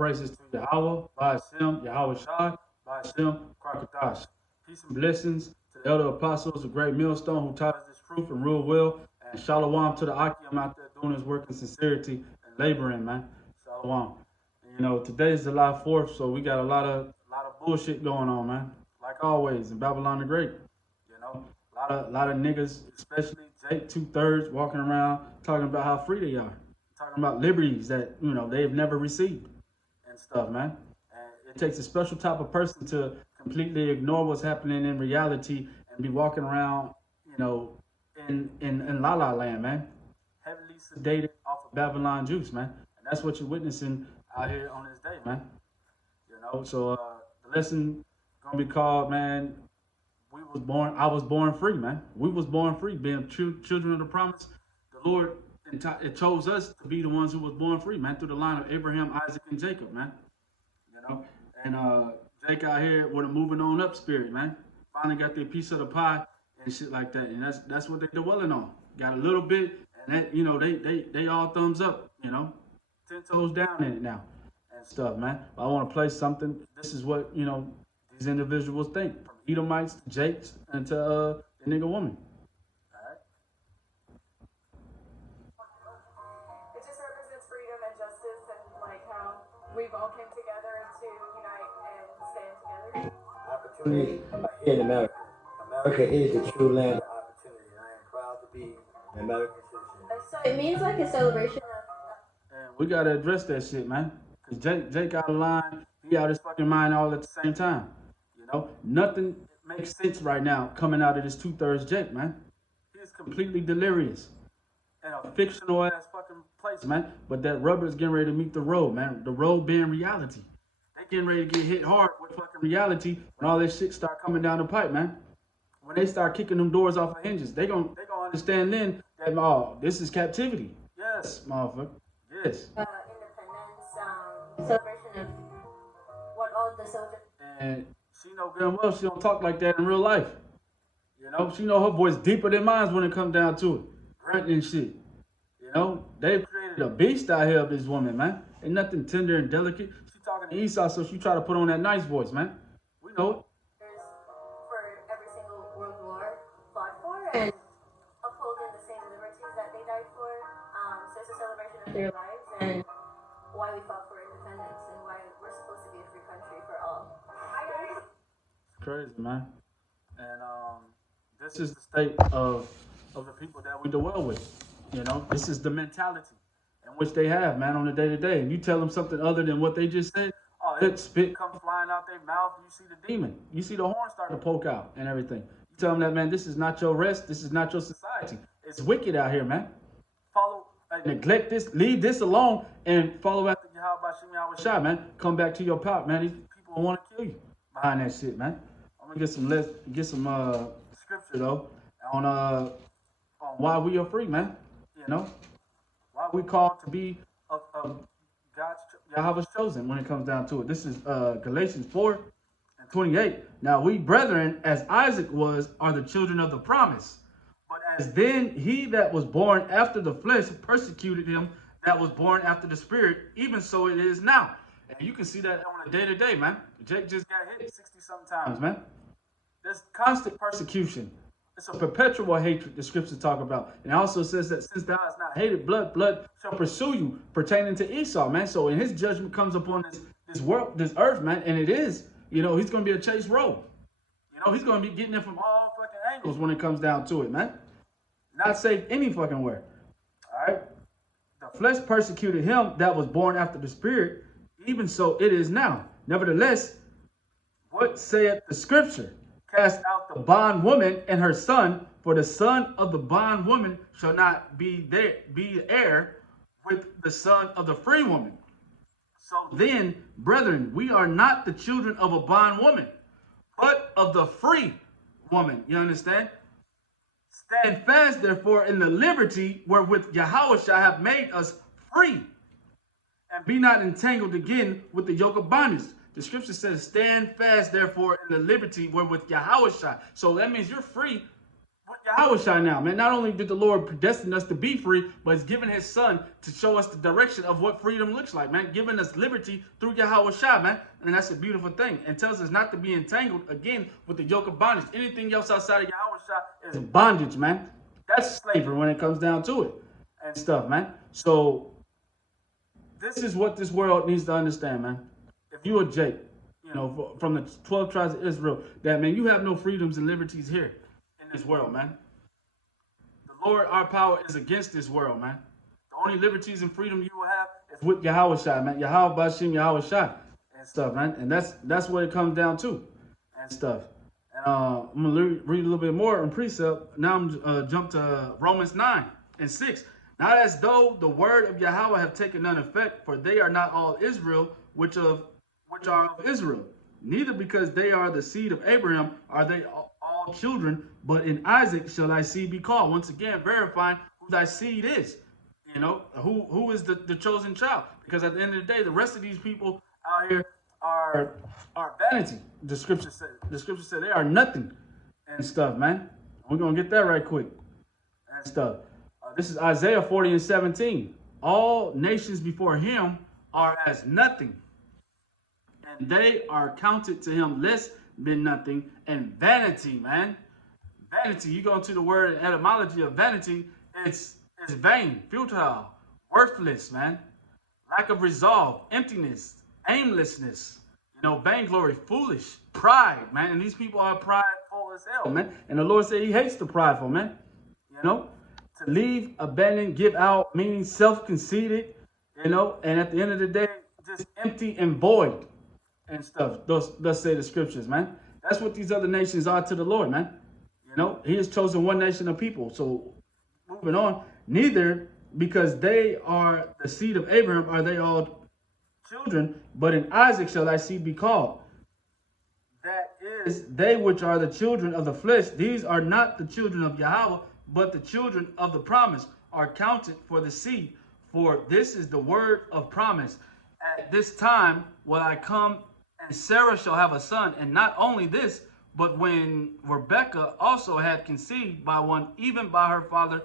praises to Yahweh, by Hashem, YAHAWASHI, by Hashem, Krakatash. Peace and blessings to the elder apostles, the great millstone who taught us this truth and rule well. And shalom to the Akim out there doing his work in sincerity and laboring, man. Shalom. And, you know, today is July 4th, so we got a lot of bullshit going on, man. Like always in Babylon the Great. You know, a lot of niggas, especially Jake 2/3, walking around talking about how free they are, talking about liberties that, you know, they've never received and stuff, man. And it takes a special type of person to completely ignore what's happening in reality and be walking around, you know, in La La Land, man. Heavily sedated off of Babylon juice, man. And that's what you're witnessing out here on this day, man. You know, so the lesson gonna be called, man, I was born free, man. We was born free, being children of the promise. The Lord it chose us to be the ones who was born free, man, through the line of Abraham, Isaac, and Jacob, man. You know, and Jake out here with a moving on up spirit, man. Finally got their piece of the pie and shit like that, and that's what they're dwelling on. Got a little bit, and that, you know, they all thumbs up, you know, 10 toes down in it now and stuff, man. But I want to play something. This is what, you know, these individuals think, from Edomites to Jakes and to the nigga woman. It just represents freedom and justice, and like how we've all came together to unite and stand together. Opportunity here in America. America is the true land of opportunity. I am proud to be an American citizen. So it means like a celebration of. And we gotta address that shit, man. Cause Jake out of line, he out his fucking mind all at the same time. You know, nothing makes sense right now coming out of this 2/3 Jake, man. He's completely delirious. In a fictional ass fucking place, man. But that rubber is getting ready to meet the road, man. The road being reality. They getting ready to get hit hard with fucking reality when all this shit start coming down the pipe, man. When they start kicking them doors off of hinges, they gonna understand then that, oh, this is captivity. Yes, motherfucker. Yes. Independence, celebration of what all the soldiers. And she know damn well she don't talk like that in real life. You know, she know her voice deeper than mine when it comes down to it. Grunting and shit. You know, they've created a beast out here of this woman, man. Ain't nothing tender and delicate. She talking to Esau, so she try to put on that nice voice, man. We know it. For every single world war fought for and upholding the same liberties that they died for. So it's a celebration of their lives and why we fought for independence and why we're supposed to be a free country for all. It's crazy, man. And this is the state of the people that we dwell with. You know, this is the mentality in which they have, man, on a day-to-day. And you tell them something other than what they just said, oh, that spit comes flying out their mouth. You see the demon. You see the horn start to poke out and everything. You tell them that, man, this is not your rest. This is not your society. It's wicked out here, man. Neglect this, leave this alone, and follow after YAHAWASHI, man. Come back to your pop, man. These people want to kill you behind that shit, man. I'm gonna get some scripture though on why we are free, man. You know, why we called to be of God's Yahweh's chosen when it comes down to it. This is Galatians 4:28. Now we brethren, as Isaac was, are the children of the promise. But as then he that was born after the flesh persecuted him that was born after the spirit, even so it is now. And you can see that on a day-to-day, man. Jake just got hit 60-something times, man. There's constant persecution. It's a perpetual hatred the scriptures talk about. And it also says that since thou hast not hated blood shall pursue you, pertaining to Esau, man. So when his judgment comes upon this world, this earth, man, and it is, you know, he's going to be a chase road. You know, he's going to be getting it from all fucking angles when it comes down to it, man. Not safe any fucking where. All right? The flesh persecuted him that was born after the spirit, even so it is now. Nevertheless, what saith the scripture? Cast out the bondwoman and her son, for the son of the bondwoman shall not be heir with the son of the free woman. So then, brethren, we are not the children of a bondwoman, but of the free woman. You understand? Stand fast, therefore, in the liberty wherewith YAHAWASHI have made us free, and be not entangled again with the yoke of bondage. The scripture says, stand fast, therefore, in the liberty wherewith YAHAWASHI. So that means you're free YAHAWASHI now, man. Not only did the Lord predestine us to be free, but He's given His Son to show us the direction of what freedom looks like, man. Giving us liberty through YAHAWASHI, man. And that's a beautiful thing. And tells us not to be entangled, again, with the yoke of bondage. Anything else outside of YAHAWASHI is bondage, man. That's slavery when it comes down to it and stuff, man. So this is what this world needs to understand, man. If you are Jake, from the 12 tribes of Israel, that, man, you have no freedoms and liberties here in this world, man. The Lord, our power, is against this world, man. The only liberties and freedom you will have is with YAHAWASHI, man. YAHAWASHI, YAHAWASHI, and stuff, man. And that's what it comes down to and stuff. And I'm going to read a little bit more in precept. Now I'm jump to Romans 9:6. Not as though the word of Yahweh have taken none effect, for they are not all Israel, which are of Israel. Neither because they are the seed of Abraham are they all children, but in Isaac shall thy seed be called. Once again, verifying who thy seed is. Who is the chosen child? Because at the end of the day, the rest of these people out here are vanity. The scripture said they are nothing and stuff, man. We're gonna get that right quick and stuff. This is Isaiah 40:17. All nations before him are as nothing, and they are counted to him less than nothing, and vanity, man. Vanity, you go into the word etymology of vanity, it's vain, futile, worthless, man. Lack of resolve, emptiness, aimlessness, vainglory, foolish, pride, man. And these people are prideful as hell, man. And the Lord said He hates the prideful, man. To leave, abandon, give out, meaning self-conceited, and at the end of the day, just empty and void and stuff. Thus say the scriptures, man. That's what these other nations are to the Lord, man. He has chosen one nation of people. So moving on, neither because they are the seed of Abraham are they all children, but in Isaac shall thy seed be called. That is, they which are the children of the flesh, these are not the children of Yahweh, but the children of the promise are counted for the seed. For this is the word of promise. At this time will I come, and Sarah shall have a son. And not only this, but when Rebekah also had conceived by one, even by her father,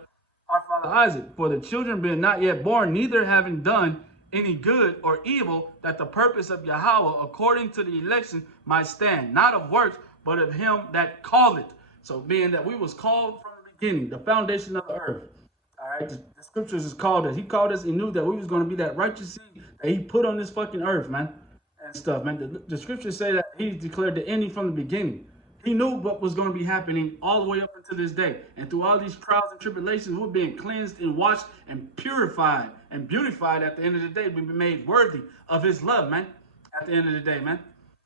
our father Isaac. For the children being not yet born, neither having done any good or evil, that the purpose of Yahweh according to the election might stand, not of works, but of him that called it. So being that we was called from beginning, the foundation of the earth. All right, the scriptures is called us. He called us. He knew that we was going to be that righteous seed that He put on this fucking earth, man, and stuff, man. The scriptures say that He declared the ending from the beginning. He knew what was going to be happening all the way up until this day, and through all these trials and tribulations, we're being cleansed and washed and purified and beautified. At the end of the day, we've been made worthy of His love, man. At the end of the day, man.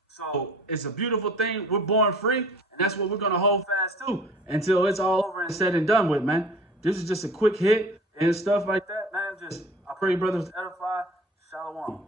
So it's a beautiful thing. We're born free, and that's what we're going to hold fast to until it's all over and said and done with, man. This is just a quick hit and stuff like that, man. I pray brothers edify. Shalom.